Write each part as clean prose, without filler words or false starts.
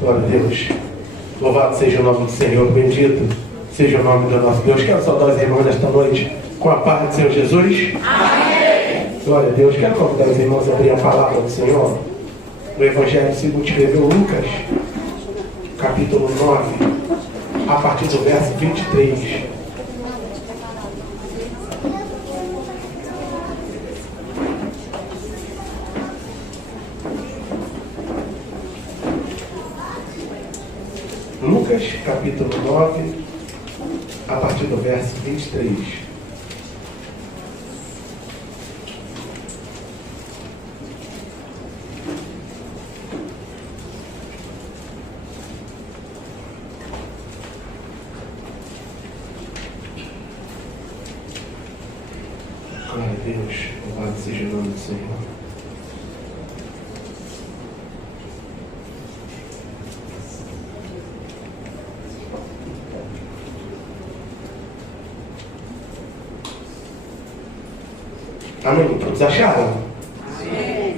Glória a Deus. Louvado seja o nome do Senhor, bendito seja o nome do nosso Deus. Quero saudar os irmãos nesta noite com a paz do Senhor Jesus. Amém. Glória a Deus. Quero convidar os irmãos a abrir a palavra do Senhor no Evangelho segundo escreveu Lucas, capítulo 9, a partir do verso 23. Lucas, capítulo 9, a partir do verso 23. Glória a Deus, louvado seja o nome do Senhor. Amém? Todos acharam? Amém.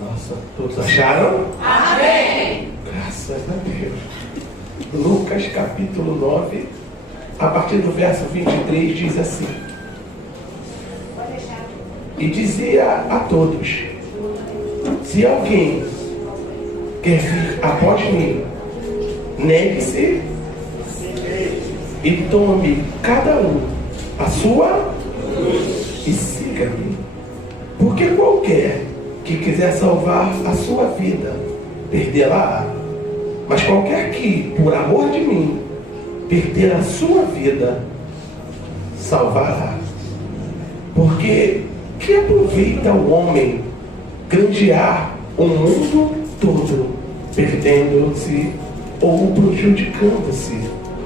Nossa, todos acharam? Amém. Graças a Deus. Lucas capítulo 9, a partir do verso 23, diz assim: E dizia a todos: Se alguém quer vir após mim, negue-se e tome cada um a sua e siga-me. Porque qualquer que quiser salvar a sua vida, perdê-la-á. Mas qualquer que, por amor de mim, perder a sua vida, salvará. Porque que aproveita o homem granjear o mundo todo, perdendo-se ou prejudicando-se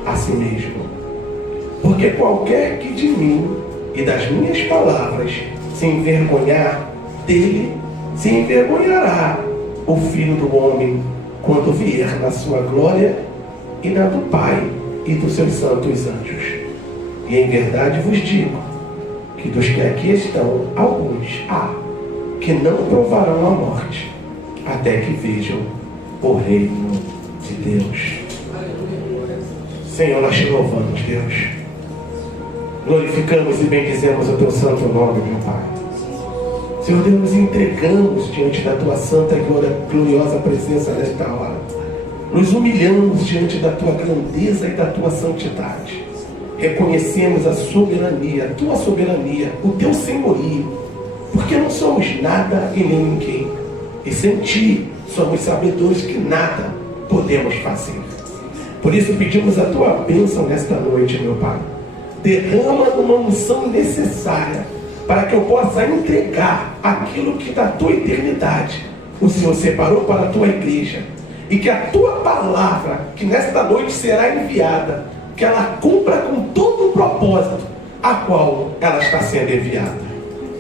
a si mesmo? Porque qualquer que de mim e das minhas palavras se envergonhar dele, se envergonhará o Filho do Homem quando vier na sua glória e na do Pai e dos seus santos anjos. E em verdade vos digo que dos que aqui estão, alguns há que não provarão a morte até que vejam o reino de Deus. Senhor, nós te louvamos, Deus. Glorificamos e bendizemos o teu santo nome, meu Pai. Senhor Deus, nos entregamos diante da tua santa e gloriosa presença nesta hora. Nos humilhamos diante da tua grandeza e da tua santidade. Reconhecemos a soberania, a tua soberania, o teu senhorio, porque não somos nada e nem ninguém. E sem ti somos sabedores que nada podemos fazer. Por isso pedimos a tua bênção nesta noite, meu Pai. Derrama uma unção necessária para que eu possa entregar aquilo que da tua eternidade o Senhor separou para a tua igreja. E que a tua palavra, que nesta noite será enviada, que ela cumpra com todo o propósito a qual ela está sendo enviada.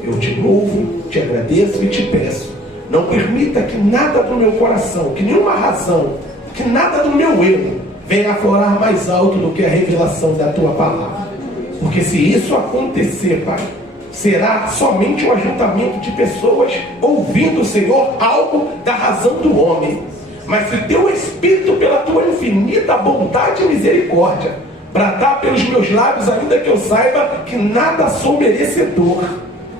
Eu te louvo, te agradeço e te peço. Não permita que nada do meu coração, que nenhuma razão, que nada do meu eu venha aflorar mais alto do que a revelação da tua palavra. Porque se isso acontecer, Pai, será somente um ajuntamento de pessoas ouvindo, Senhor, algo da razão do homem. Mas se teu Espírito, pela tua infinita bondade e misericórdia, bradar pelos meus lábios, ainda que eu saiba que nada sou merecedor,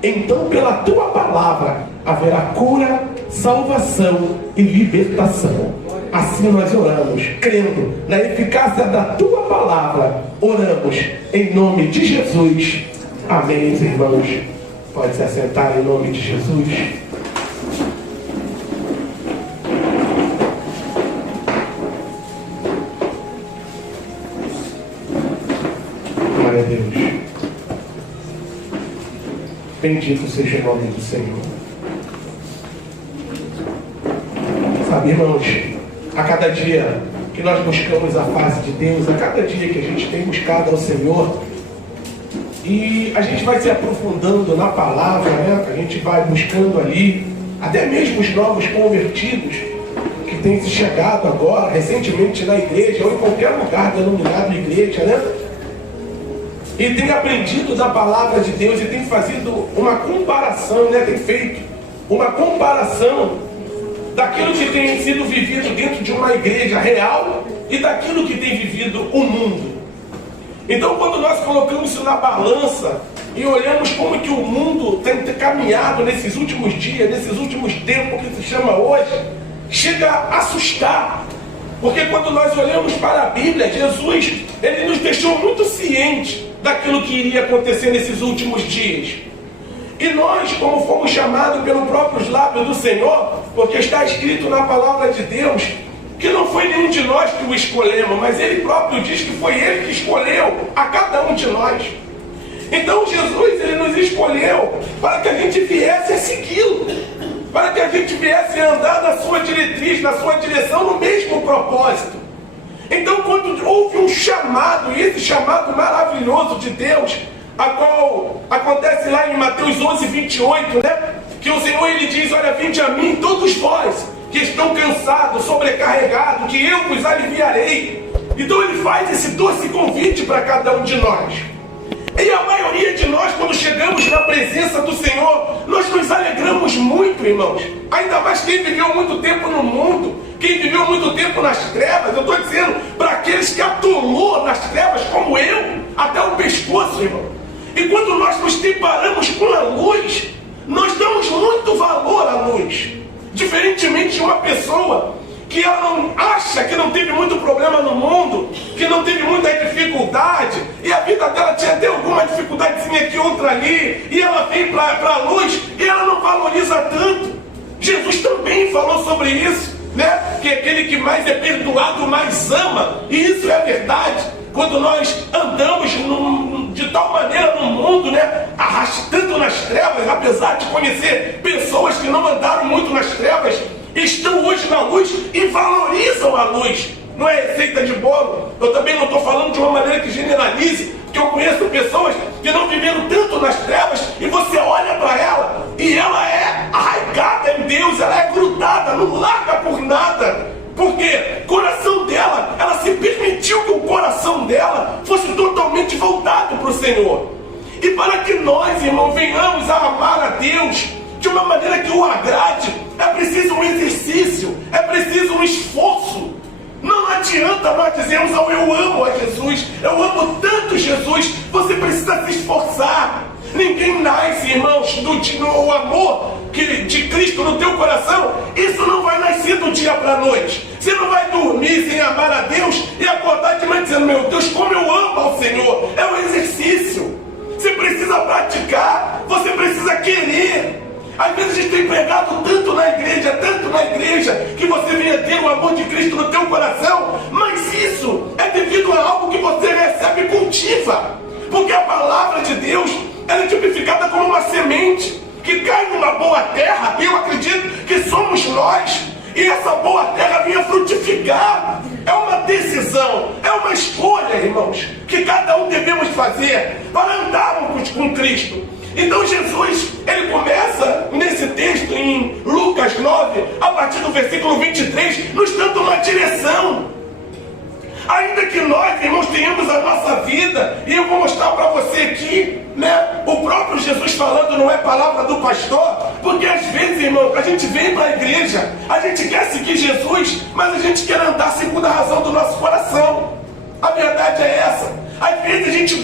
então pela tua palavra haverá cura, salvação e libertação. Assim nós oramos, crendo na eficácia da tua palavra. Oramos em nome de Jesus. Amém, irmãos. Pode se assentar em nome de Jesus. Glória a Deus. Bendito seja o nome do Senhor. Sabe, irmãos, a cada dia que nós buscamos a face de Deus, a cada dia que a gente tem buscado ao Senhor, e a gente vai se aprofundando na palavra, né? A gente vai buscando ali, até mesmo os novos convertidos que têm se chegado agora, recentemente na igreja, ou em qualquer lugar denominado igreja, né? E tem aprendido da palavra de Deus e tem feito uma comparação, né? Tem feito uma comparação daquilo que tem sido vivido dentro de uma igreja real e daquilo que tem vivido o mundo. Então, quando nós colocamos isso na balança e olhamos como que o mundo tem caminhado nesses últimos dias, nesses últimos tempos, que se chama hoje, chega a assustar. Porque quando nós olhamos para a Bíblia, Jesus, ele nos deixou muito cientes daquilo que iria acontecer nesses últimos dias. E nós, como fomos chamados pelos próprios lábios do Senhor, porque está escrito na palavra de Deus, que não foi nenhum de nós que o escolhemos, mas Ele próprio diz que foi Ele que escolheu a cada um de nós. Então Jesus, Ele nos escolheu para que a gente viesse a segui-lo, para que a gente viesse a andar na sua diretriz, na sua direção, no mesmo propósito. Então, quando houve um chamado, e esse chamado maravilhoso de Deus, a qual acontece lá em Mateus 11, 28, né? Que o Senhor, Ele diz: olha, vinde a mim todos vós que estão cansados, sobrecarregados, que eu vos aliviarei. Então Ele faz esse doce convite para cada um de nós. E a maioria de nós, quando chegamos na presença do Senhor, nós nos alegramos muito, irmãos. Ainda mais quem viveu muito tempo no mundo, quem viveu muito tempo nas trevas. Eu estou dizendo para aqueles que atolou nas trevas, como eu, até o pescoço, irmão. E quando nós nos deparamos com a luz, nós damos muito valor à luz. Diferentemente de uma pessoa que ela não acha que não teve muito problema no mundo, que não teve muita dificuldade, e a vida dela tinha até alguma dificuldadezinha aqui, outra ali, e ela vem para a luz e ela não valoriza tanto. Jesus também falou sobre isso, né? Que aquele que mais é perdoado, mais ama, e isso é verdade. Quando nós andamos de tal maneira no mundo, né, arrastando nas trevas, apesar de conhecer pessoas que não andaram muito nas trevas, estão hoje na luz e valorizam a luz. Não é receita de bolo. Eu também não estou falando de uma maneira que generalize, porque eu conheço pessoas que não viveram tanto nas trevas, e você olha para ela e ela é arraigada em Deus, ela é grudada, não larga por nada. Porque o coração dela, ela se permitiu que o coração dela fosse totalmente voltado para o Senhor. E para que nós, irmão, venhamos a amar a Deus de uma maneira que o agrade, é preciso um exercício, é preciso um esforço. Não adianta nós dizermos: oh, eu amo a Jesus, eu amo tanto Jesus. Você precisa se esforçar. Ninguém nasce, irmãos, do amor de Cristo no teu coração. Isso não vai nascer do dia para a noite. Você não vai dormir sem amar a Deus e acordar de manhã dizendo: meu Deus, como eu amo ao Senhor. É um exercício. Você precisa praticar, você precisa querer. Às vezes a gente tem pregado tanto na igreja, que você venha ter o amor de Cristo no teu coração, mas isso é devido a algo que você recebe e cultiva. Porque a palavra de Deus, ela é tipificada como uma semente que cai numa boa terra, e eu acredito que somos nós, e essa boa terra vinha frutificar. É uma decisão, é uma escolha, irmãos, que cada um devemos fazer para andarmos com Cristo. Então Jesus, ele começa nesse texto em Lucas 9, a partir do versículo 23, nos dando uma direção. Ainda que nós, irmãos, tenhamos a nossa vida, e eu vou mostrar para você aqui, né, o próprio Jesus falando, não é palavra do pastor, porque às vezes, irmão, a gente vem para a igreja, a gente quer seguir Jesus, mas a gente quer andar segundo a razão do nosso coração. A verdade é essa. Às vezes a gente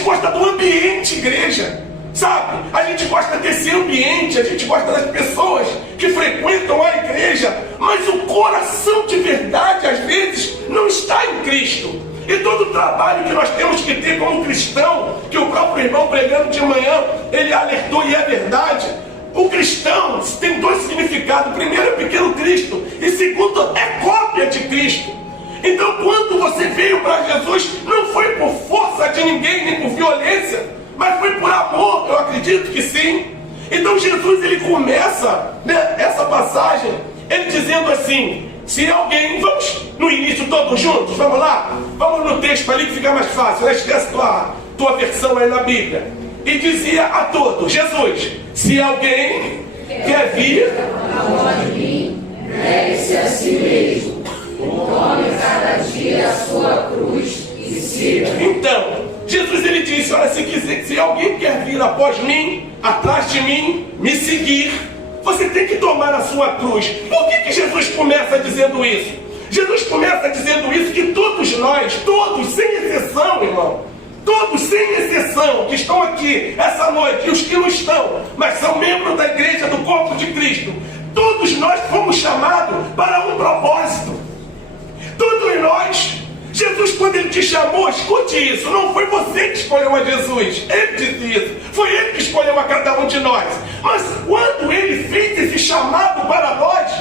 gosta do ambiente igreja, sabe? A gente gosta desse ambiente, a gente gosta das pessoas que frequentam a igreja, mas o coração de verdade, às vezes, não está em Cristo. E todo o trabalho que nós temos que ter como cristão, que o próprio irmão pregando de manhã, ele alertou, e é verdade. O cristão tem dois significados: primeiro é pequeno Cristo, e segundo é cópia de Cristo. Então, quando você veio para Jesus, não foi por força de ninguém, nem por violência, mas foi por amor. Eu acredito que sim. Então Jesus, ele começa, né, essa passagem, ele dizendo assim: se alguém, vamos no início todos juntos, vamos lá? Vamos no texto ali que fica mais fácil, né? Esquece tua versão aí na Bíblia. E dizia a todos, Jesus: se alguém quer vir após mim, negue-se a si mesmo. Tome cada dia a sua cruz e siga. Então, Jesus, ele disse: olha, se alguém quer vir após mim, atrás de mim, me seguir, você tem que tomar a sua cruz. Por que Jesus começa dizendo isso? Jesus começa dizendo isso que todos nós, todos, sem exceção, irmão, todos, sem exceção, que estão aqui essa noite, e os que não estão, mas são membros da igreja, do corpo de Cristo, todos nós fomos chamados para um propósito. Todos nós. Jesus, quando Ele te chamou, escute isso, não foi você que escolheu a Jesus, Ele disse isso, foi Ele que escolheu a cada um de nós. Mas quando Ele fez esse chamado para nós,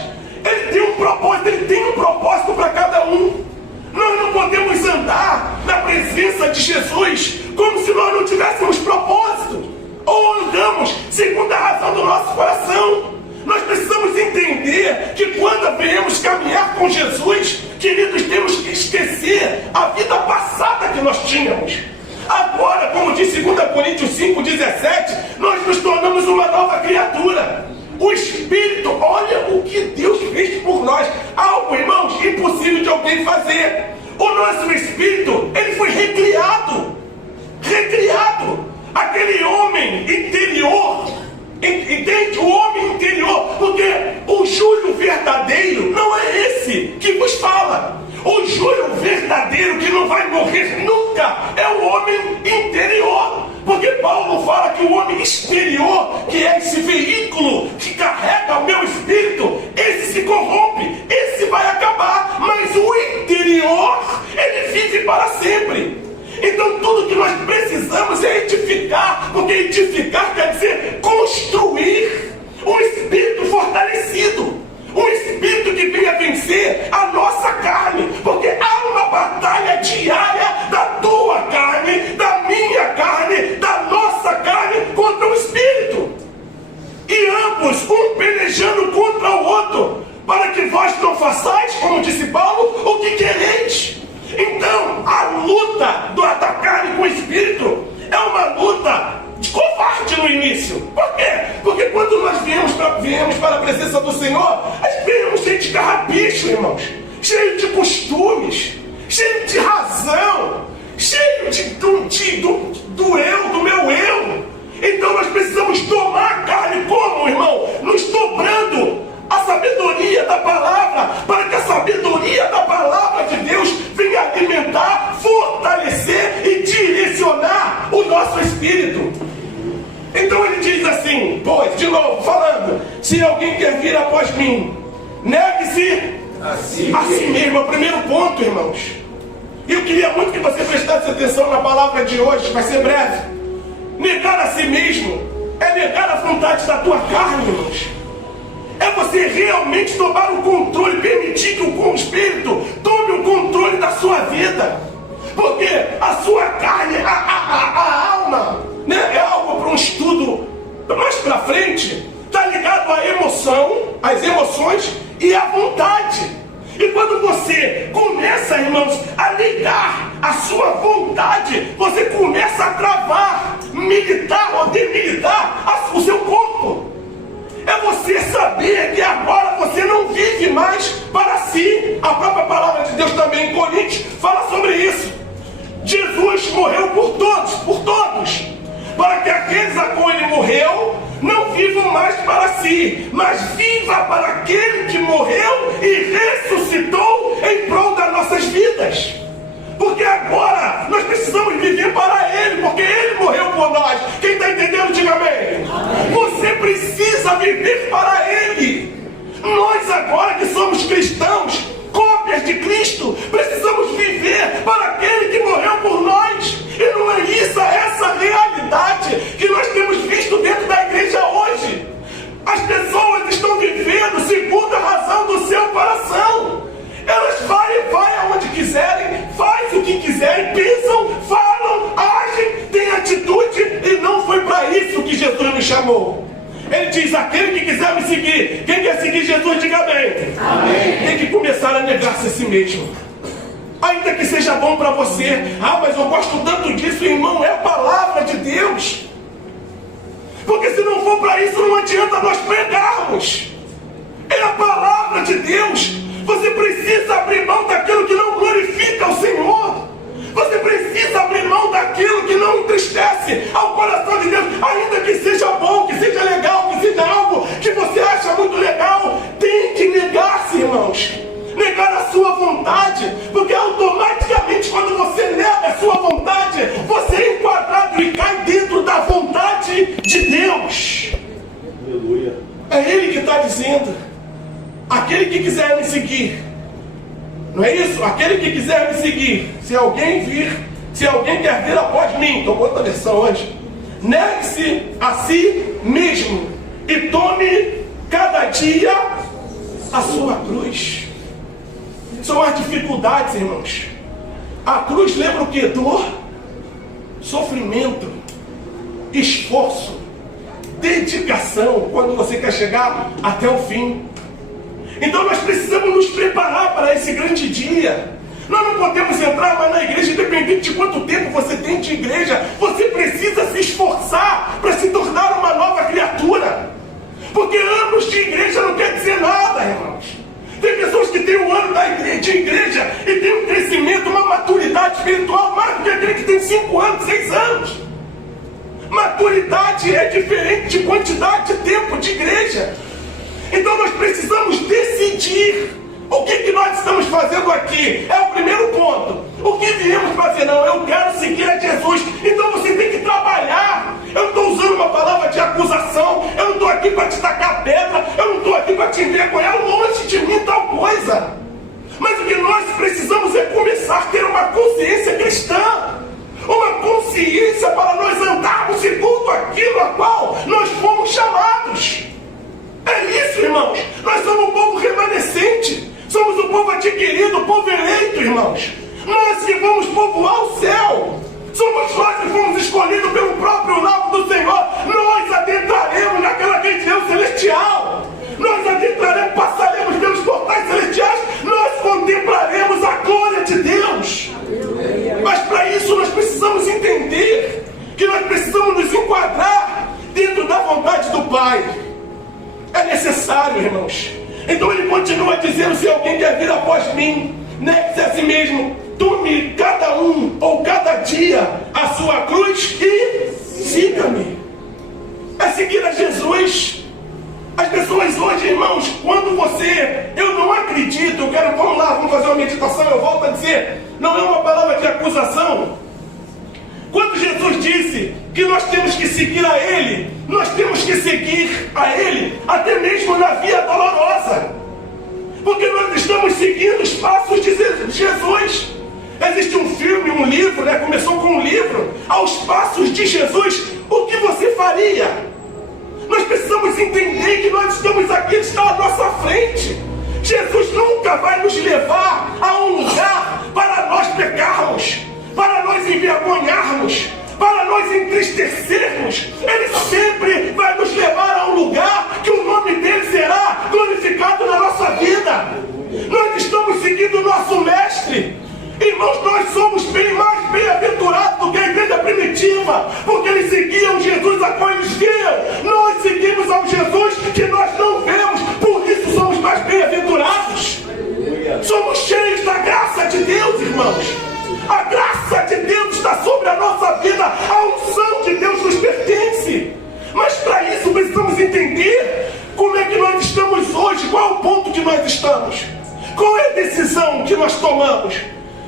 Ele tem um propósito para cada um. Nós não podemos andar na presença de Jesus como se nós não tivéssemos propósito, ou andamos segundo a razão do nosso coração. Nós precisamos entender que quando viemos caminhar com Jesus, queridos, temos que esquecer a vida passada que nós tínhamos. Agora, como diz 2 Coríntios 5,17, nós nos tornamos uma nova criatura. O Espírito, olha o que Deus fez por nós. Algo, irmãos, impossível de alguém fazer. O nosso Espírito, ele foi recriado. Aquele homem interior, entende? O homem interior, porque o Júlio verdadeiro não é esse que vos fala. O Júlio verdadeiro que não vai morrer nunca é o homem interior. Porque Paulo fala que o homem exterior, que é esse veículo que carrega o meu espírito, esse se corrompe, esse vai acabar. Mas o interior, ele vive para sempre. Então tudo que nós precisamos é edificar, porque edificar quer dizer construir um espírito fortalecido, um espírito que venha vencer a nossa carne, porque há uma batalha diária da tua carne, da minha carne, da nossa carne contra o espírito, e ambos, um pelejando contra o outro, para que vós não façais, como disse Paulo, o que quereis. Então, a luta da carne com o espírito é uma luta de covarde no início. Por quê? Porque quando nós viemos para a presença do Senhor, nós viemos cheio de carrapicho, irmãos, cheio de costumes, cheio de razão, cheio do eu, do meu eu. Então nós precisamos tomar a carne como, irmão? Nos dobrando a sabedoria da palavra, para que a sabedoria da palavra de Deus venha alimentar, fortalecer e direcionar o nosso espírito. Então ele diz assim, pois, de novo, falando, se alguém quer vir após mim, negue-se a si mesmo. É o primeiro ponto, irmãos. E eu queria muito que você prestasse atenção na palavra de hoje, vai ser breve. Negar a si mesmo é negar a vontade da tua carne, irmãos. É você realmente tomar o controle, permitir que o Espírito tome o controle da sua vida. Porque a sua carne, a alma, né, é algo para um estudo mais para frente, está ligado à emoção, às emoções e à vontade. E quando você começa, irmãos, a ligar a sua vontade, você começa a travar, militar ou demilitar o seu corpo. É você saber que agora você não vive mais para si. A própria palavra de Deus também em Coríntios fala sobre isso. Jesus morreu por todos, para que aqueles a quem ele morreu não vivam mais para si, mas viva para aquele que morreu e ressuscitou em prol das nossas vidas. Porque agora nós precisamos viver para Ele, porque Ele morreu por nós. Quem está entendendo, diga amém. Você precisa viver para Ele. Nós agora que somos cristãos, cópias de Cristo, precisamos viver para aquele que morreu por nós. E não é isso, essa realidade que nós temos visto dentro da igreja hoje. As pessoas estão vivendo segundo a razão do seu coração. Elas vai aonde quiserem, faz o que quiserem, pensam, falam, agem, têm atitude, e não foi para isso que Jesus nos chamou. Ele diz, aquele que quiser me seguir, quem quer seguir Jesus, diga amém. Amém. Tem que começar a negar-se a si mesmo. Ainda que seja bom para você. Ah, mas eu gosto tanto disso, irmão, é a palavra de Deus. Porque se não for para isso, não adianta nós pregarmos. É a palavra de Deus. Você precisa abrir mão daquilo que não glorifica o Senhor. Você precisa abrir mão daquilo que não entristece ao coração de Deus. Ainda que seja bom, que seja legal, que seja algo que você acha vontade, porque automaticamente quando você nega a sua vontade, você é enquadrado e cai dentro da vontade de Deus. Aleluia. É Ele que está dizendo: aquele que quiser me seguir, não é isso? Aquele que quiser me seguir, se alguém quer vir após mim, estou com outra versão hoje, negue-se a si mesmo e tome cada dia a sua cruz. São as dificuldades, irmãos. A cruz lembra o que? Dor, sofrimento, esforço, dedicação, quando você quer chegar até o fim. Então nós precisamos nos preparar para esse grande dia. Nós não podemos entrar mais na igreja, independente de quanto tempo você tem de igreja. Você precisa se esforçar para se tornar uma nova criatura. Porque anos de igreja não quer dizer nada, irmãos. Tem pessoas que têm um ano de igreja e têm um crescimento, uma maturidade espiritual mais do que aquele que tem 5 anos, 6 anos. Maturidade é diferente de quantidade de tempo de igreja. Então nós precisamos decidir o que nós estamos fazendo aqui. É o primeiro ponto. O que viemos fazer? Não, eu quero seguir a Jesus. Então você tem que trabalhar. Eu não estou usando uma palavra de acusação. Eu não estou aqui para te tacar pedra. Eu não estou aqui para te envergonhar. Longe de mim tal coisa. Mas o que nós precisamos é começar a ter uma consciência cristã. Uma consciência para nós andarmos segundo aquilo a qual nós fomos chamados. É isso, irmãos. Nós somos um povo remanescente. Somos um povo adquirido, um povo eleito, irmãos. Nós que vamos povoar o céu. Somos nós que fomos escolhidos pelo próprio nome do Senhor. Nós adentraremos naquela região celestial. Nós adentraremos, passaremos pelos portais celestiais. Nós contemplaremos a glória de Deus. Mas para isso nós precisamos entender que nós precisamos nos enquadrar dentro da vontade do Pai. É necessário, irmãos. Então ele continua dizendo: se alguém quer vir após mim, negue-se a si mesmo, tome cada um ou cada dia a sua cruz e siga-me. É seguir a Jesus. As pessoas hoje, irmãos, quando eu não acredito, vamos lá, vamos fazer uma meditação, eu volto a dizer, não é uma palavra de acusação. Quando Jesus disse que nós temos que seguir a Ele, nós temos que seguir a Ele até mesmo na via dolorosa. Porque nós estamos seguindo os passos de Jesus. Existe um filme, um livro, começou com um livro, aos passos de Jesus, o que você faria? Nós precisamos entender que nós estamos aqui, Ele está à nossa frente. Jesus nunca vai nos levar a um lugar para nós pecarmos, para nós envergonharmos, para nós entristecermos. Ele sempre vai nos levar a um lugar que o nome dele será glorificado na nossa vida. Nós estamos seguindo o nosso mestre. Irmãos, nós somos bem mais bem-aventurados do que a igreja primitiva, porque eles seguiam Jesus a qual eles viam. Nós seguimos ao Jesus que nós não vemos, por isso somos mais bem-aventurados. Somos cheios da graça de Deus, irmãos. A graça de Deus está sobre a nossa vida. A unção de Deus nos pertence. Mas para isso precisamos entender como é que nós estamos hoje. Qual é o ponto que nós estamos? Qual é a decisão que nós tomamos?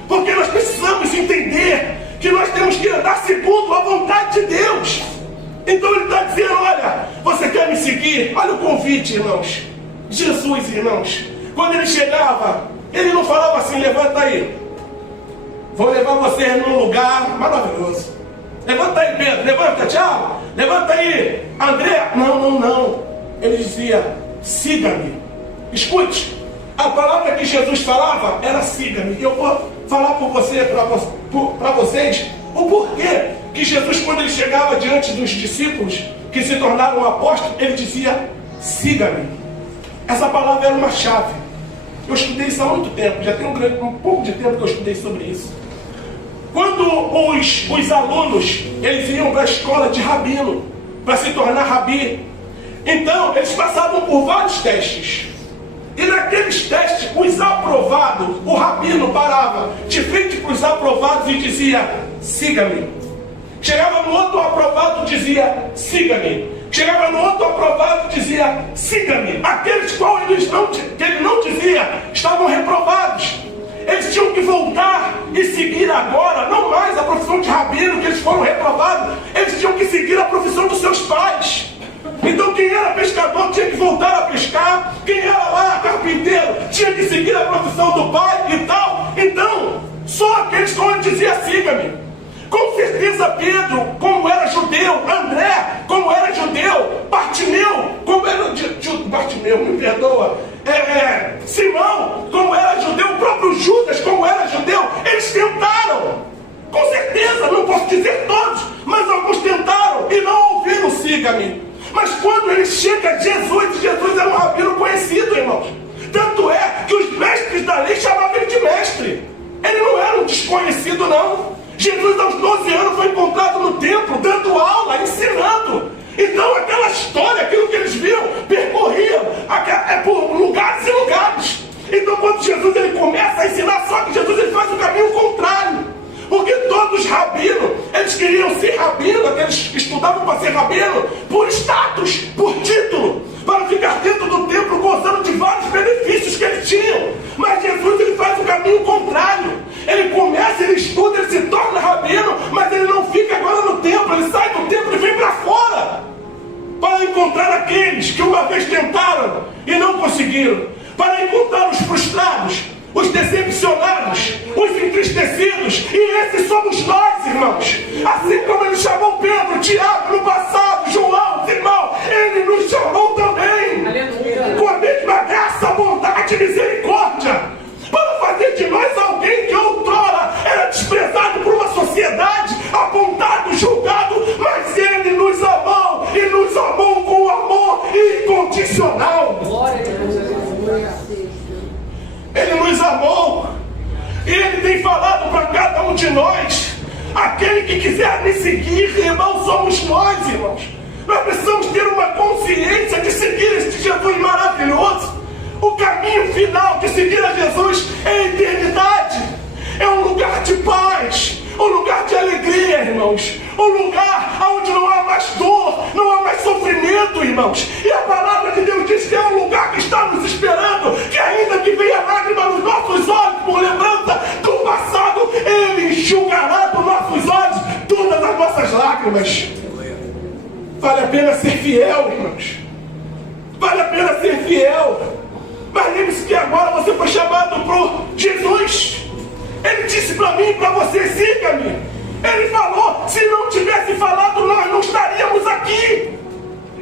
Porque nós precisamos entender que nós temos que andar segundo a vontade de Deus. Então ele está dizendo: olha, você quer me seguir? Olha o convite, irmãos. Jesus, irmãos, quando ele chegava, ele não falava assim: levanta aí, vou levar você num lugar maravilhoso. Levanta aí, Pedro, levanta, Tiago, levanta aí, André. Não. Ele dizia: siga-me. Escute, a palavra que Jesus falava era siga-me. Eu vou falar para vocês o porquê que Jesus, quando ele chegava diante dos discípulos que se tornaram apóstolos, ele dizia: siga-me. Essa palavra era uma chave. Eu estudei isso há muito tempo, já tem um pouco de tempo que eu estudei sobre isso. Quando os alunos eles iam para a escola de rabino para se tornar rabi, então eles passavam por vários testes. E naqueles testes, os aprovados, o rabino parava de frente para os aprovados e dizia: siga-me. Chegava no outro aprovado e dizia: siga-me. Chegava no outro aprovado e dizia: siga-me. Aqueles que ele não dizia estavam reprovados. seguir agora, não mais a profissão de rabino, que eles foram reprovados, eles tinham que seguir a profissão dos seus pais. Então quem era pescador tinha que voltar a pescar, quem era lá carpinteiro tinha que seguir a profissão do pai e tal. Então, só aqueles, como ele dizia, siga-me. Com certeza Pedro, como era judeu, André, como era judeu, Bartimeu, como era Bartimeu, me perdoa, Simão, como era judeu, o próprio Judas, como era judeu, eles tentaram. Com certeza, não posso dizer todos, mas alguns tentaram e não ouviram, siga-me. Mas quando ele chega a Jesus, Jesus era um rabino conhecido, irmãos. Tanto é que os mestres da lei chamavam ele de mestre. Ele não era um desconhecido, não. Jesus, aos 12 anos, foi encontrado no templo, dando aula, ensinando. Então, aquela história, aquilo que eles viam, percorriam por lugares e lugares. Então, quando Jesus ele começa a ensinar, só que Jesus ele faz o caminho contrário. Porque todos os rabinos, eles queriam ser rabino, aqueles que estudavam para ser rabino, por status, por título, para ficar dentro do templo gozando de vários benefícios que eles tinham. Mas Jesus ele faz o caminho contrário. Ele começa, ele estuda, ele se torna rabino, mas ele não fica agora no templo, ele sai do templo e vem para fora, para encontrar aqueles que uma vez tentaram e não conseguiram, para encontrar os frustrados, os decepcionados, os entristecidos, e esses somos nós, irmãos. Assim como ele chamou Pedro, Tiago no passado, João, Simão, ele nos chamou também. Aleluia. Com a mesma graça, bondade e misericórdia, para fazer de nós alguém que outrora era desprezado por uma sociedade, apontado, julgado, mas ele nos amou, e nos amou com amor incondicional. Glória a Deus. Ele nos amou, e Ele tem falado para cada um de nós: aquele que quiser me seguir, irmãos, somos nós, irmãos. Nós precisamos ter uma consciência de seguir este Jesus maravilhoso. O caminho final de seguir a Jesus é a eternidade, é um lugar de paz, um lugar de alegria, irmãos, um lugar onde não há mais dor, não há mais sofrimento, irmãos. E a palavra de Deus diz que é um lugar que está nos esperando, que ainda que venha lágrima nos nossos olhos por lembrança do passado, Ele enxugará dos nossos olhos todas as nossas lágrimas. Vale a pena ser fiel, irmãos. Vale a pena ser fiel. Mas lembre-se que agora você foi chamado por Jesus. Ele disse para mim e para você: siga-me. Ele falou, se não tivesse falado, nós não estaríamos aqui.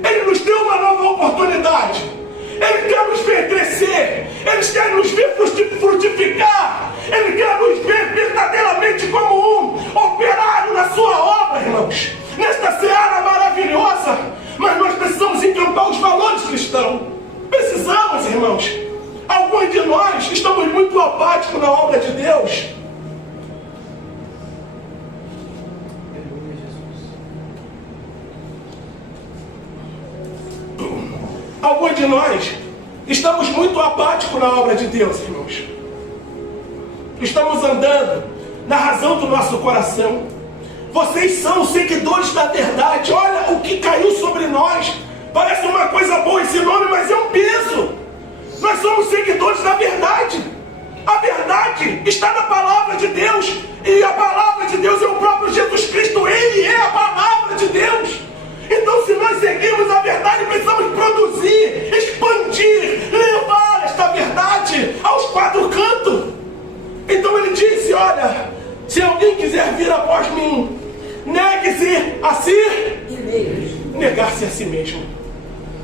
Ele nos deu uma nova oportunidade. Ele quer nos ver crescer. Ele quer nos ver frutificar. Ele quer nos ver verdadeiramente como um operário na sua obra, irmãos, nesta seara maravilhosa. Mas nós precisamos encampar os valores cristãos. Precisamos, irmãos. Alguns de nós estamos muito apáticos na obra de Deus. Alguns de nós estamos muito apáticos na obra de Deus, irmãos. Estamos andando na razão do nosso coração. Vocês são seguidores da verdade. Olha o que caiu sobre nós. Parece uma coisa boa esse nome, mas é um peso. Nós somos seguidores da verdade. A verdade está na palavra de Deus. E a palavra de Deus é o próprio Jesus Cristo. Ele é a palavra de Deus. Então, se nós seguirmos a verdade, precisamos produzir, expandir, levar esta verdade aos quatro cantos. Então ele disse: olha, se alguém quiser vir após mim, negue-se a si, negar-se a si mesmo.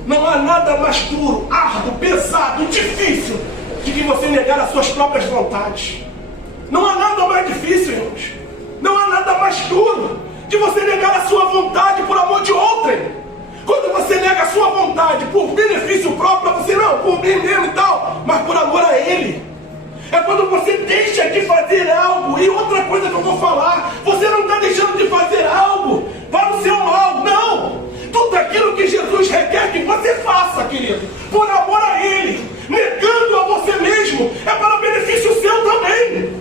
Não há nada mais duro, árduo, pesado, difícil de que você negar as suas próprias vontades. Não há nada mais difícil, irmãos. Não há nada mais duro de você negar a sua vontade por amor de outrem. Quando você nega a sua vontade por benefício próprio, você não, por mim mesmo e tal, mas por amor a Ele. É quando você deixa de fazer algo. E outra coisa que eu vou falar: você não está deixando de fazer algo para o seu mal, não. Tudo aquilo que Jesus requer que você faça, querido, por amor a Ele, negando a você mesmo, é para benefício seu também.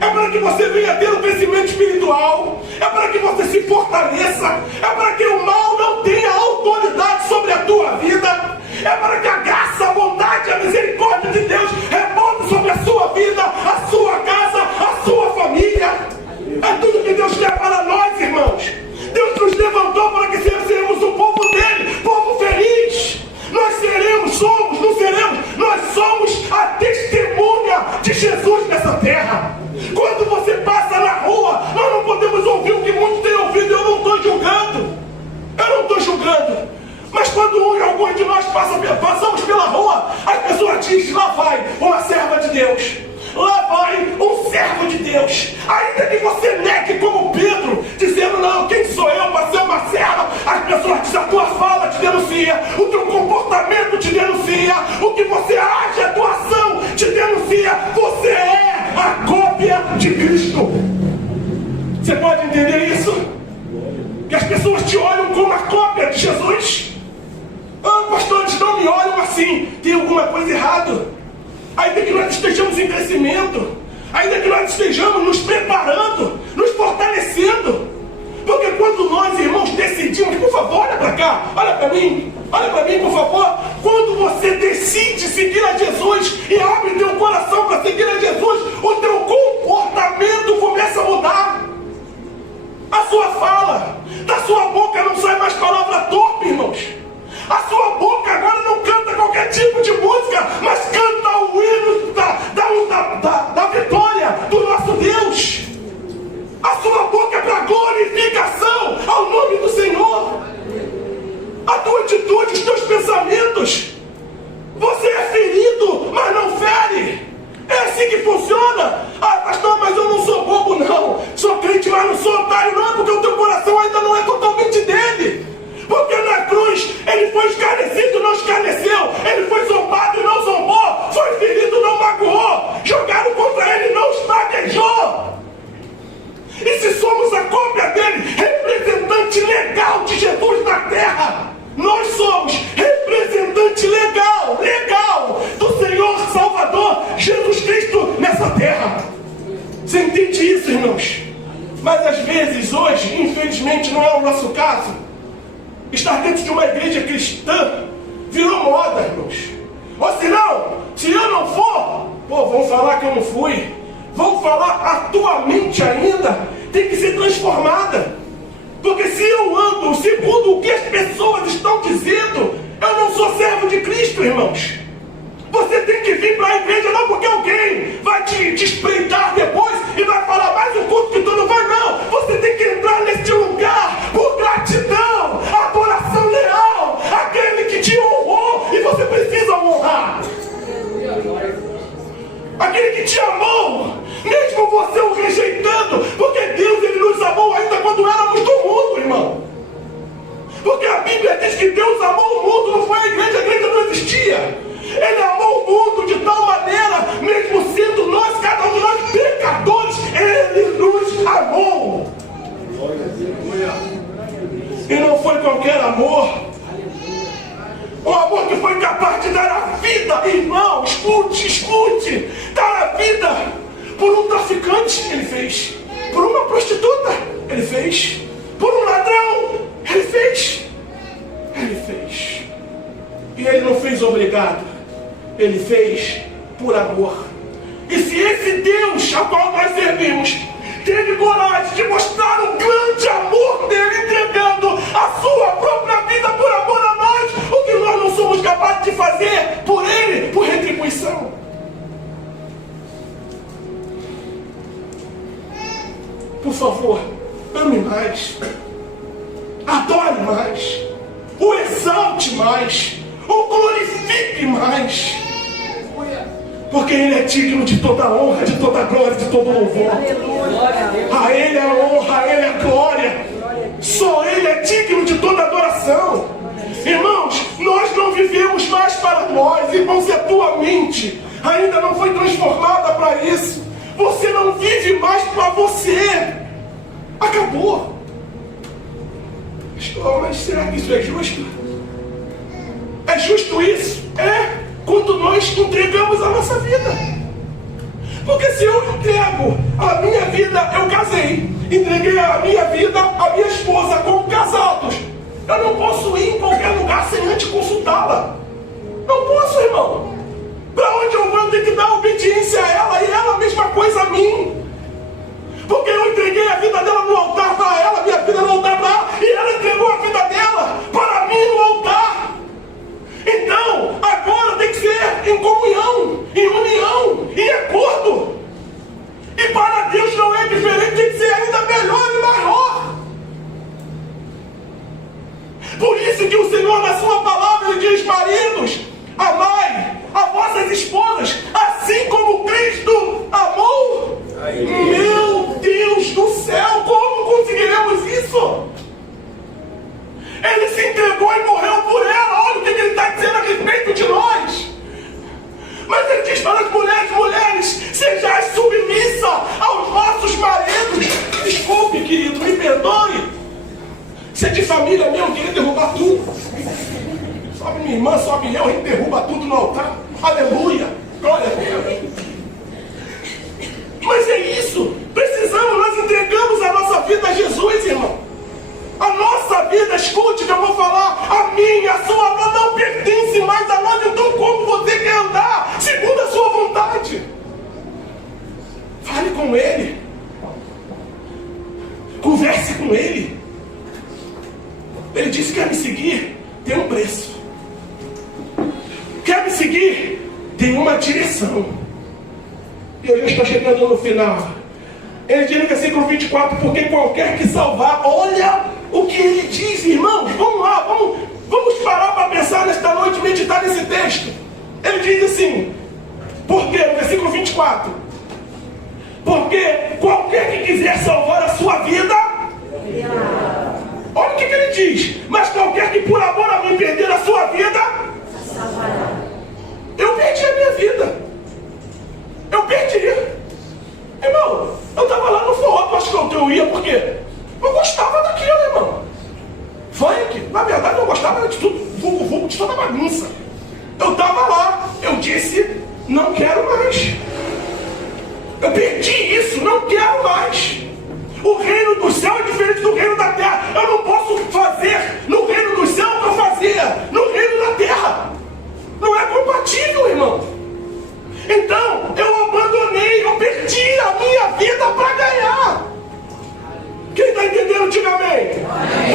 É para que você venha ter um crescimento espiritual. É para que você se fortaleça. É para que o mal não tenha autoridade sobre a tua vida. É para que a graça, a bondade e a misericórdia de Deus repousem sobre a sua vida, a sua casa, a sua família. de Jesus nessa terra. Quando você passa na rua, nós não podemos ouvir o que muitos têm ouvido. Eu não estou julgando. Mas quando alguns de nós passamos pela rua, as pessoas dizem: lá vai uma serva de Deus, lá vai um servo de Deus. Ainda que você negue como Pedro, dizendo: não, quem sou eu para ser uma serva? As pessoas dizem: a tua fala te denuncia, o teu comportamento te denuncia, o que você age, a tua ação te denuncia. Você é a cópia de Cristo. Você pode entender isso? Que as pessoas te olham como a cópia de Jesus. Pastor, eles não me olham assim. Tem alguma coisa errada. Ainda que nós estejamos em crescimento, ainda que nós estejamos nos preparando, nos fortalecendo. Porque quando nós, irmãos, decidimos, por favor, olha para cá, olha para mim, por favor. Quando você decide seguir a Jesus e abre teu coração para seguir a Jesus, o teu comportamento começa a mudar. A sua fala, da sua boca não sai mais palavra torpe, irmãos. A sua boca agora não canta qualquer tipo de música, mas canta o hino da vitória do nosso Deus. A sua boca é para glorificação ao nome do Senhor. A tua atitude, os teus pensamentos. Você é ferido, mas não fere. É assim que funciona. Pastor, mas eu não sou bobo não. Sou crente, mas não sou otário não. É porque o teu coração ainda não é totalmente dele. Porque na cruz ele foi escarnecido, não escarneceu. Ele foi zombado e não zombou. Foi ferido, não magoou. Jogaram contra ele, não esmaguejou. E se somos a cópia dele, representante legal de Jesus na terra, nós somos representante legal do Senhor Salvador Jesus Cristo nessa terra. Você entende isso, irmãos? Mas às vezes, hoje, infelizmente, não é o nosso caso. Estar dentro de uma igreja cristã virou moda, irmãos. Ou se não, se eu não for, vão falar que eu não fui. Vão falar, a tua mente ainda tem que ser transformada. Porque se eu ando segundo o que as pessoas estão dizendo, eu não sou servo de Cristo, irmãos. Você tem que vir para a igreja não porque alguém vai te espreitar depois e vai falar mais um culto que tu não vai, não. Você tem que entrar neste lugar por gratidão, adoração leal, aquele que te honrou e você precisa honrar. Aquele que te amou, mesmo você o rejeitando, porque Deus ele nos amou ainda quando éramos do mundo, irmão. Porque a Bíblia diz que Deus amou o mundo, não foi a igreja não existia. Ele amou o mundo de tal maneira, mesmo sendo nós, cada um de nós pecadores, ele nos amou. E não foi qualquer amor. Um amor que foi capaz de dar a vida, irmão, escute, dar a vida por um traficante, ele fez. Por uma prostituta, ele fez. Por um ladrão, ele fez. E ele não fez obrigado, ele fez por amor. E se esse Deus a qual nós servimos teve coragem de mostrar o grande amor dele, entregando a sua própria vida por amor a nós, o que nós não somos capazes de fazer por ele, por retribuição? Por favor, ame mais, adore mais, o exalte mais, o glorifique mais, porque ele é digno de toda honra, de toda glória, de todo louvor. A ele é a honra, a ele é a glória. Só ele é digno de toda adoração. Irmãos, nós não vivemos mais para nós. Irmãos, se a tua mente ainda não foi transformada para isso, você não vive mais para você. Acabou. Pastor, mas será que isso é justo? É justo isso? É. Quando nós entregamos a nossa vida. Porque se eu entrego a minha vida, eu casei, entreguei a minha vida, a minha esposa como casados, eu não posso ir em qualquer lugar sem antes consultá-la. Não posso, irmão. Para onde eu vou, eu tenho que dar obediência a ela e ela a mesma coisa a mim. Porque eu entreguei a vida dela no altar para ela, minha vida no altar para ela, e ela entregou a vida dela para mim no altar. Então, agora tem que ser em comunhão, em união, em acordo. família mesmo queria derrubar tudo. Sobe minha irmã, sobe eu, a gente derruba tudo no altar. Aleluia, glória a Deus. Mas é isso, precisamos, nós entregamos a nossa vida a Jesus, irmão. A nossa vida, escute que eu vou falar, a minha, a sua, ela não pertence mais a nós. Então como você quer andar segundo a sua vontade? Fale com Ele, converse com Ele. Ele disse: quer me seguir? Tem um preço. Quer me seguir? Tem uma direção. E eu já estou chegando no final. Ele diz no versículo 24: porque qualquer que salvar, olha o que ele diz, irmãos. Vamos lá, vamos parar para pensar nesta noite, meditar nesse texto. Ele diz assim, porque, no versículo 24: porque qualquer que quiser salvar a sua vida, olha o que ele diz, mas qualquer que por amor a mim perder a sua vida, eu perdi a minha vida. Eu perdi. Irmão, eu estava lá no forró, acho que eu ia porque eu gostava daquilo, irmão. Funk, na verdade eu gostava de tudo, vulgo, de toda bagunça. Eu estava lá, eu disse: não quero mais. Eu perdi isso, não quero mais. O reino do céu é diferente do reino da terra. Eu não posso fazer no reino do céu o que eu fazia no reino da terra. Não é compatível, irmão. Então, eu abandonei, eu perdi a minha vida para ganhar. Quem está entendendo, diga amém.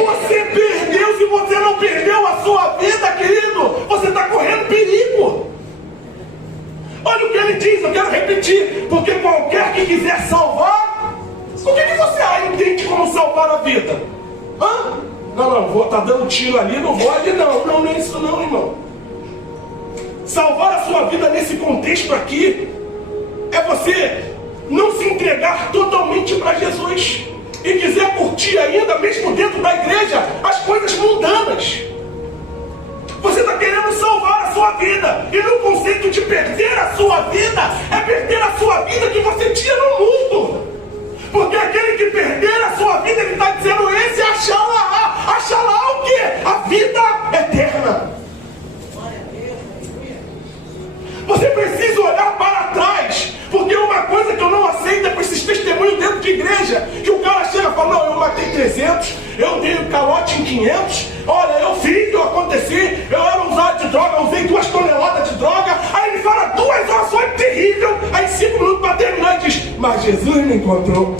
Você perdeu, se você não perdeu a sua vida, querido, você está correndo perigo. Olha o que ele diz, eu quero repetir. Porque qualquer que quiser salvar, o que você entende como salvar a vida? Hã? Não, vou estar dando tiro ali, não vou ali não. Não é isso não, irmão. Salvar a sua vida nesse contexto aqui é você não se entregar totalmente para Jesus e quiser curtir ainda, mesmo dentro da igreja, as coisas mundanas. Você está querendo salvar a sua vida, e no conceito de perder a sua vida, é perder a sua vida que você tinha no mundo. Porque aquele que perder a sua vida, ele está dizendo: esse achará o quê? A vida eterna. Você precisa olhar para trás, porque uma coisa que eu não aceito é com esses testemunhos dentro de igreja, que o cara chega e fala: não, eu matei 300, eu dei calote em 500, olha, eu fiz, eu aconteci, eu era usuário de droga, eu usei 2 toneladas de droga. Aí ele fala 2 orações terrível, aí 5 minutos para terminar e diz: mas Jesus me encontrou.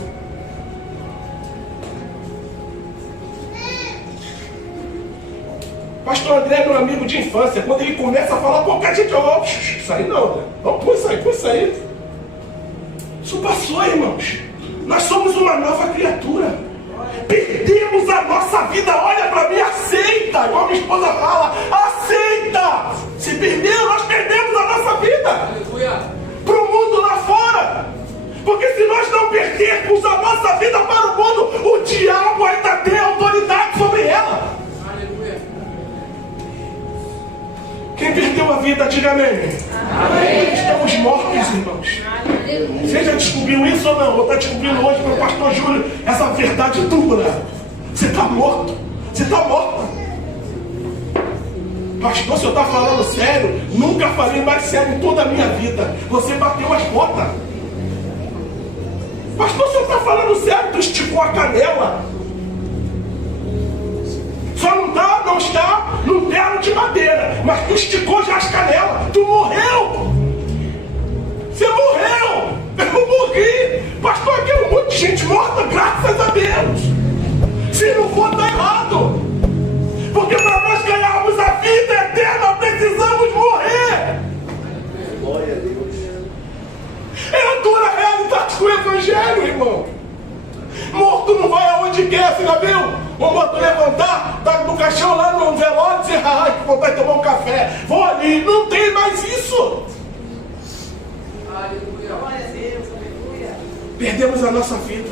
Pastor André é meu amigo de infância. Quando ele começa a falar qualquer gente, isso aí não, né? Não, põe isso aí. Isso passou, irmãos. Nós somos uma nova criatura. Perdemos a nossa vida. Olha para mim, aceita. Igual minha esposa fala, aceita. Se perdeu, nós perdemos a nossa vida. Aleluia. Para o mundo lá fora. Porque se nós não perdermos a nossa vida para o mundo, o diabo ainda tem autoridade sobre ela. Quem perdeu a vida, diga amém. Amém. Estamos mortos, irmãos. Amém. Você já descobriu isso ou não? Ou está descobrindo hoje pelo pastor Júlio essa verdade dura? Você está morto. Você está morto. Pastor, se eu estou falando sério, nunca falei mais sério em toda a minha vida. Você bateu as botas. Pastor, se eu estou falando sério, tu esticou a canela. Só não está num terno de madeira, mas tu esticou já as canelas. Tu morreu. Você morreu. Eu morri. Pastor, aqui é um monte de gente morta, graças a Deus. Se não for, está errado. Porque para nós ganharmos a vida eterna, precisamos morrer. Glória a Deus. É a dura realidade do Evangelho, irmão. Morto não vai aonde quer, você já viu? Vou levantar, tá no caixão lá no velório e dizer: que vontade de tomar um café. Vou ali, não tem mais isso. Aleluia. Perdemos a nossa vida.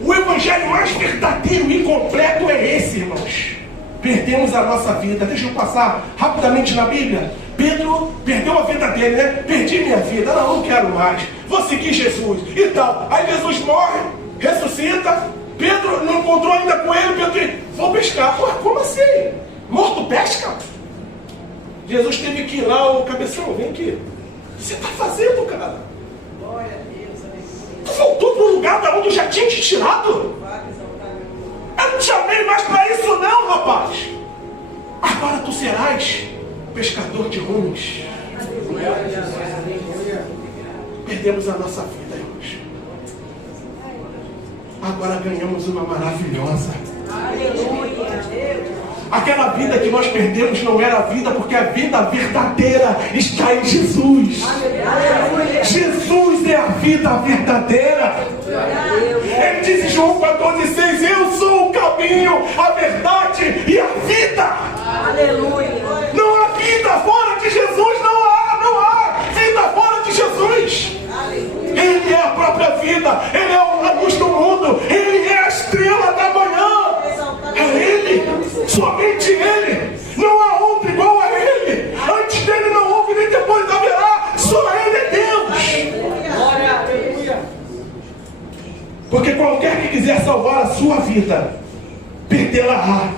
O evangelho mais verdadeiro e completo é esse, irmãos. Perdemos a nossa vida. Deixa eu passar rapidamente na Bíblia. Pedro perdeu a vida dele, né? Perdi minha vida, não quero mais. Vou seguir Jesus e tal. Aí Jesus morre, ressuscita. Pedro não encontrou ainda com ele. Pedro disse: vou pescar. Pô, como assim? Morto pesca? Jesus teve que ir lá, ô cabeção, vem aqui. O que você está fazendo, cara? Glória a Deus, aleluia. Tu voltou para o lugar da onde eu já tinha te tirado? Eu não te chamei mais para isso não, rapaz. Agora tu serás pescador de homens. Perdemos a nossa vida, irmãos. Agora ganhamos uma maravilhosa. Aquela vida que nós perdemos não era a vida, porque a vida verdadeira está em Jesus. Jesus é a vida verdadeira. Ele diz em João 14,6: eu sou o caminho, a verdade e a vida. Não há vida fora de Jesus, não há vida fora de Jesus. Ele é a própria vida, Ele é a luz do mundo, Ele é a estrela da manhã. É Ele, somente Ele. Não há outro igual a Ele. Antes dele não houve, nem depois haverá. Só Ele é Deus. Porque qualquer que quiser salvar a sua vida, perdê-la-á.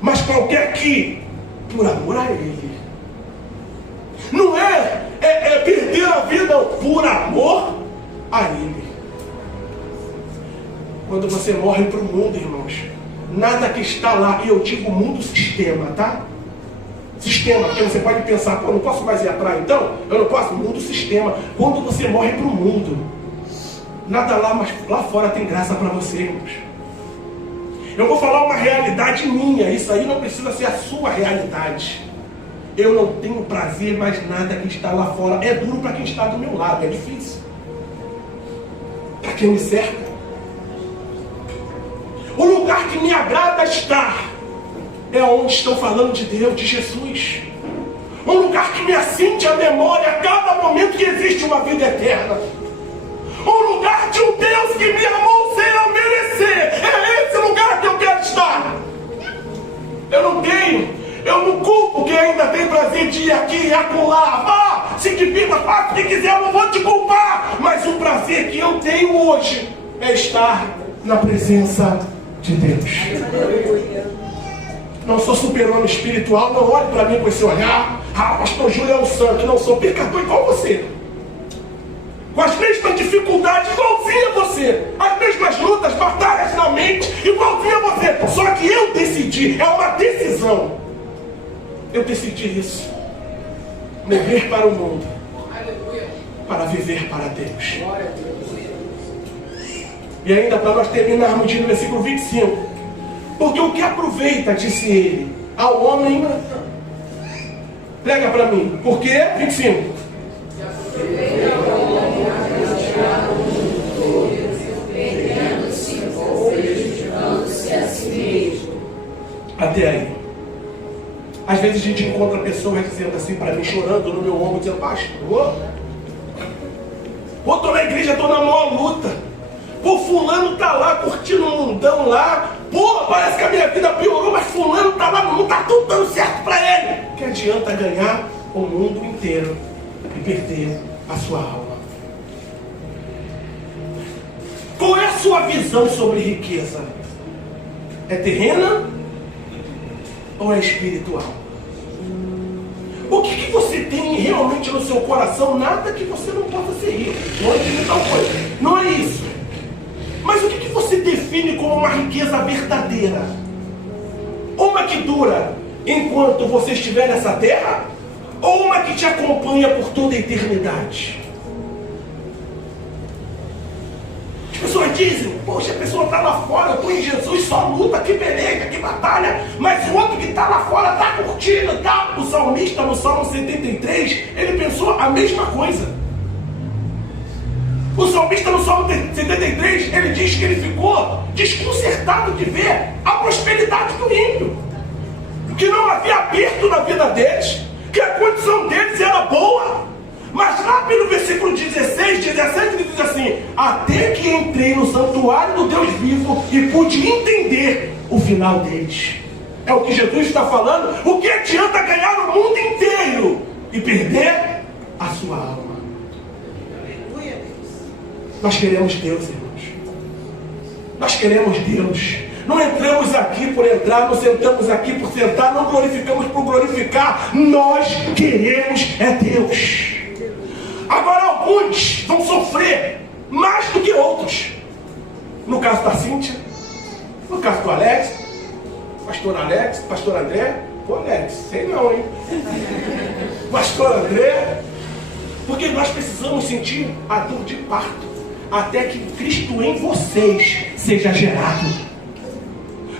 Mas qualquer que, por amor a Ele, não é perder a vida por amor a Ele. Quando você morre para o mundo, irmãos, nada que está lá, e eu digo mundo sistema, tá? Sistema, porque você pode pensar: pô, eu não posso mais ir à praia, então? Eu não posso. Mundo sistema. Quando você morre para o mundo, nada lá, mas lá fora tem graça para você, irmãos. Eu vou falar uma realidade minha, isso aí não precisa ser a sua realidade. Eu não tenho prazer mais nada que está lá fora. É duro para quem está do meu lado, é difícil. Para quem me cerca. O lugar que me agrada estar é onde estou falando de Deus, de Jesus. Um lugar que me acende a memória a cada momento que existe uma vida eterna. Um lugar de um Deus que me amou sem eu merecer. É esse lugar que eu quero estar. Eu não culpo quem ainda tem prazer de ir aqui e acolá. Vá, se divirta, faça o que quiser, eu não vou te culpar. Mas o prazer que eu tenho hoje é estar na presença de Deus. Não sou super-homem espiritual, não olhe para mim com esse olhar: ah, pastor Júlio é um santo. Não sou pecador igual você, com as mesmas dificuldades igualzinho a você, as mesmas lutas, batalhas na mente igualzinho a você. Só que eu decidi, é uma decisão. Eu decidi isso: morrer para o mundo, para viver para Deus. E ainda para nós terminarmos de no versículo 25: porque o que aproveita, disse ele, ao homem. Prega para mim, porque 25. Até aí. Às vezes a gente encontra pessoas dizendo assim para mim, chorando no meu ombro, dizendo: pastor, estou na igreja, estou na maior luta. Pô, fulano está lá curtindo um mundão lá. Pô, parece que a minha vida piorou, mas fulano está lá, não está tudo dando certo para ele. Que adianta ganhar o mundo inteiro e perder a sua alma? Qual é a sua visão sobre riqueza? É terrena ou é espiritual? O que você tem realmente no seu coração? Nada que você não possa ser rico. Não é tal coisa. Não é isso. Mas o que você define como uma riqueza verdadeira? Uma que dura enquanto você estiver nessa terra? Ou uma que te acompanha por toda a eternidade? As pessoas dizem: poxa, a pessoa está lá fora, eu estou em Jesus, só luta, que beleza, que batalha. Mas o outro que está lá fora está curtindo, tá? O salmista no Salmo 73, ele pensou a mesma coisa. O salmista no Salmo 73, ele diz que ele ficou desconcertado de ver a prosperidade do ímpio. Que não havia aperto na vida deles, que a condição deles era boa. Mas lá pelo versículo 16, 17, ele diz assim: até que entrei no santuário do Deus vivo e pude entender o final deles. É o que Jesus está falando. O que adianta ganhar o mundo inteiro e perder a sua alma? Nós queremos Deus, irmãos. Nós queremos Deus. Não entramos aqui por entrar, não sentamos aqui por sentar, não glorificamos por glorificar. Nós queremos é Deus. Agora alguns vão sofrer mais do que outros. No caso da Cíntia, no caso do Alex, pastor André. Pô, Alex, sei não, hein? Pastor André. Porque nós precisamos sentir a dor de parto, até que Cristo em vocês seja gerado.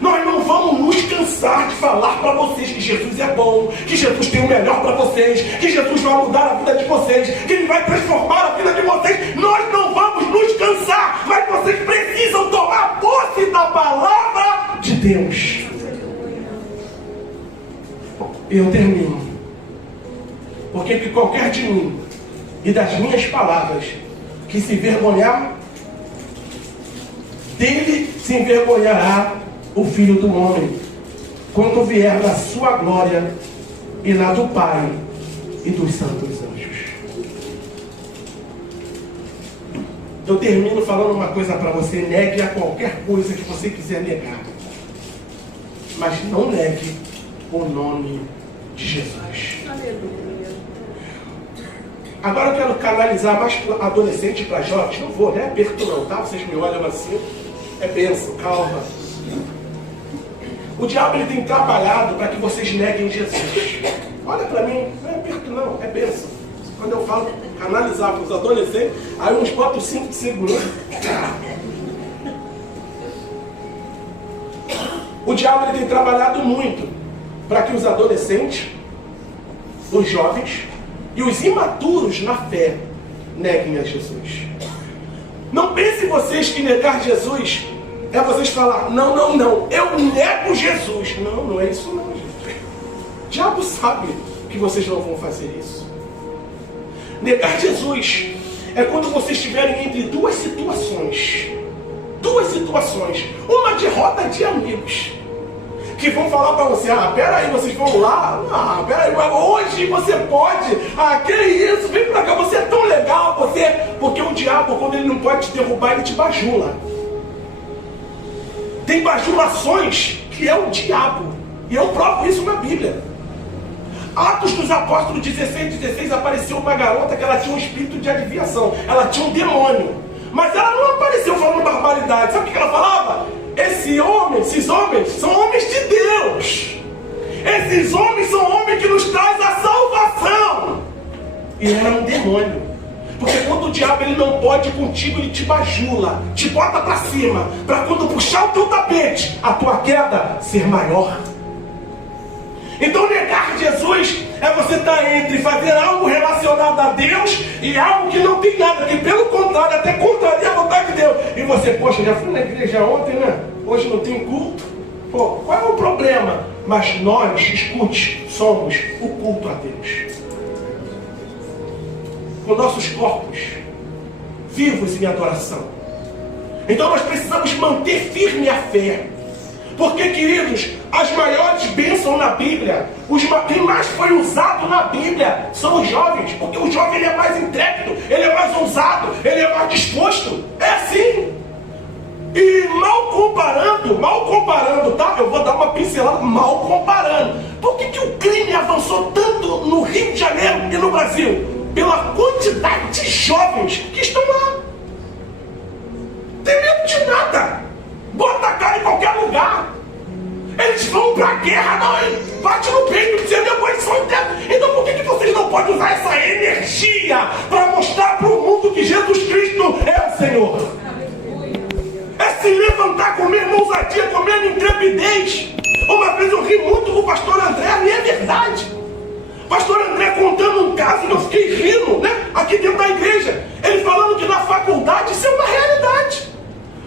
Nós não vamos nos cansar de falar para vocês que Jesus é bom, que Jesus tem o melhor para vocês, que Jesus vai mudar a vida de vocês, que Ele vai transformar a vida de vocês. Nós não vamos nos cansar, mas vocês precisam tomar posse da palavra de Deus. E eu termino. Porque que qualquer de mim e das minhas palavras que se envergonhar, dele se envergonhará o Filho do Homem, quando vier na sua glória e na do Pai e dos santos anjos. Eu termino falando uma coisa para você: negue a qualquer coisa que você quiser negar, mas não negue o nome de Jesus. Agora eu quero canalizar mais para adolescente e para jovens. Não vou, não é aperto não, tá? Vocês me olham assim, é bênção, calma. O diabo ele tem trabalhado para que vocês neguem Jesus. Olha para mim, não é aperto não, é bênção. Quando eu falo canalizar para os adolescentes, aí uns botam 5 de segurança. O diabo ele tem trabalhado muito para que os adolescentes, os jovens e os imaturos na fé neguem a Jesus. Não pensem vocês que negar Jesus é vocês falar: não, eu nego Jesus. Não é isso não, gente. O diabo sabe que vocês não vão fazer isso. Negar Jesus é quando vocês estiverem entre duas situações. Uma de roda de amigos que vão falar para você: peraí, vocês vão lá? Peraí, hoje você pode? Que isso? Vem pra cá, você é tão legal, você... Porque o diabo, quando ele não pode te derrubar, ele te bajula. Tem bajulações que é o diabo. E eu provo isso na Bíblia. Atos dos Apóstolos 16 apareceu uma garota que ela tinha um espírito de adivinhação. Ela tinha um demônio. Mas ela não apareceu falando barbaridade. Sabe o que ela falava? Esses homens são homens de Deus. Esses homens são homens que nos trazem a salvação. E era um demônio. Porque quando o diabo ele não pode contigo, ele te bajula, te bota para cima, para quando puxar o teu tapete, a tua queda ser maior. Então negar Jesus é você estar entre fazer algo relacionado a Deus e algo que não tem nada, que pelo contrário até contraria a vontade de Deus. E você, poxa, já fui na igreja ontem, né? Hoje não tem culto. Pô, qual é o problema? Mas nós, escute, somos o culto a Deus. Com nossos corpos vivos em adoração. Então nós precisamos manter firme a fé. Porque, queridos, as maiores bênçãos na Bíblia, quem mais foi usado na Bíblia são os jovens. Porque o jovem ele é mais intrépido, ele é mais ousado, ele é mais disposto. É assim. E mal comparando, tá? Eu vou dar uma pincelada, mal comparando. Por que o crime avançou tanto no Rio de Janeiro e no Brasil? Pela quantidade de jovens que estão lá. Tem medo de nada. Bota a cara em qualquer lugar. Eles vão pra guerra, não, bate no peito, dizendo depois são internos. Então por que vocês não podem usar essa energia para mostrar para o mundo que Jesus Cristo é o Senhor? É se levantar com a mesma ousadia, com a mesma intrepidez. Uma vez eu ri muito com o pastor André, e é verdade. Pastor André contando um caso que eu fiquei rindo, né? Aqui dentro da igreja. Ele falando que na faculdade isso é uma realidade.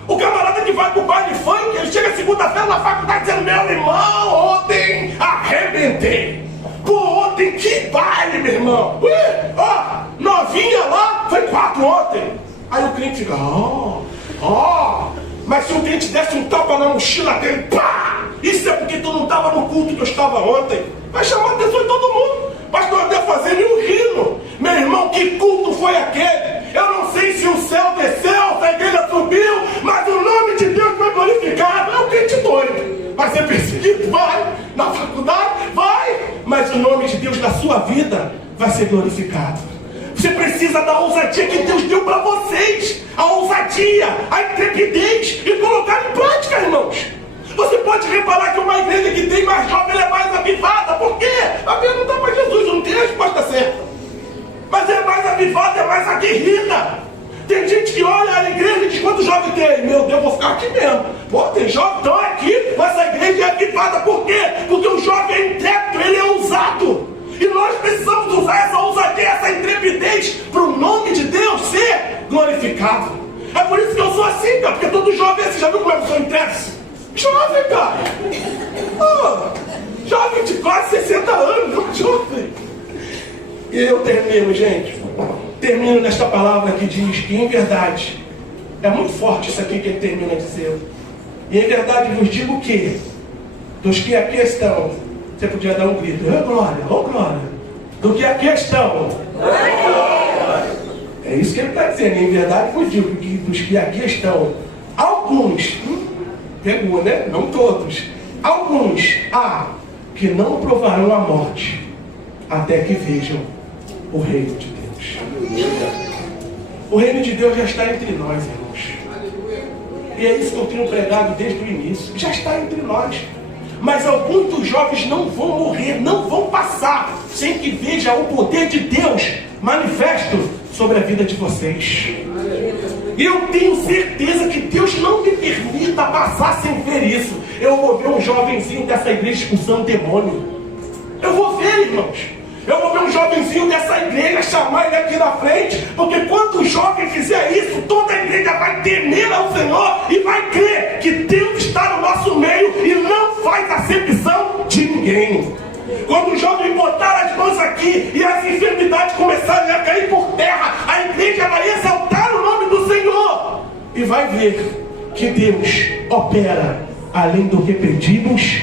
O camarada que vai pro baile funk, ele chega segunda-feira na faculdade dizendo: meu irmão, ontem arrebentei. Pô, ontem que baile, meu irmão. Novinha lá, foi 4 ontem. Aí o cliente fica: mas se o cliente desse um tapa na mochila dele, pá! Isso é porque tu não estava no culto que eu estava ontem. Vai chamar a atenção de todo mundo. Pastor André fazendo e um rindo. Meu irmão, que culto foi aquele? Eu não sei se o céu desceu, se a igreja subiu, mas o nome de Deus foi marido? Vai. Na faculdade? Vai. Mas o nome de Deus na sua vida vai ser glorificado. Você precisa da ousadia que Deus deu para vocês. A ousadia, a intrepidez e colocar em prática, irmãos. Você pode reparar que uma igreja que tem mais jovem é mais avivada. Por quê? A pergunta para Jesus, não tem a resposta certa. Mas é mais avivada, é mais aguerrida. Tem gente que olha a igreja e diz: quanto jovem tem? Meu Deus, vou ficar aqui mesmo. Pô, tem jovem, estão aqui, mas essa igreja é avivada. Por quê? Porque o jovem é intrépido, ele é ousado. E nós precisamos usar essa ousadia, essa intrepidez para o nome de Deus ser glorificado. É por isso que eu sou assim, cara, porque todo jovem, você já viu como eu sou intrépido? Jovem, cara. Jovem de quase 60 anos, não jovem. E eu termino, gente. Termino nesta palavra que diz que, em verdade, é muito forte isso aqui que ele termina dizendo. E em verdade vos digo que, dos que aqui estão, você podia dar um grito: ô glória, ô glória. Do que aqui estão. É isso que ele está dizendo. E em verdade vos digo que, dos que aqui estão, alguns, pegou, né? Não todos. Alguns há que não provarão a morte até que vejam o reino de Deus. O reino de Deus já está entre nós, irmãos. E é isso que eu tenho pregado desde o início. Já está entre nós. Mas alguns dos jovens não vão morrer, não vão passar sem que veja o poder de Deus manifesto sobre a vida de vocês. E eu tenho certeza que Deus não me permita passar sem ver isso. Eu vou ver um jovenzinho dessa igreja expulsando demônio. Eu vou ver, irmãos. Eu vou ver um jovenzinho dessa igreja chamar ele aqui na frente. Porque quando o jovem fizer isso, toda a igreja vai temer ao Senhor e vai crer que Deus está no nosso meio e não faz acepção de ninguém. Quando o jovem botar as mãos aqui e as enfermidades começarem a cair por terra, a igreja vai exaltar o nome do Senhor e vai ver que Deus opera além do que pedimos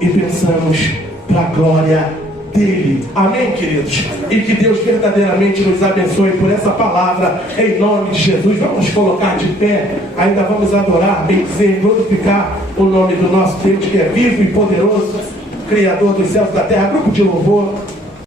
e pensamos, para a glória dele. Amém, queridos? E que Deus verdadeiramente nos abençoe por essa palavra, em nome de Jesus. Vamos colocar de pé, ainda vamos adorar, bendizer, glorificar o nome do nosso Deus, que é vivo e poderoso, Criador dos céus e da terra. Grupo de louvor.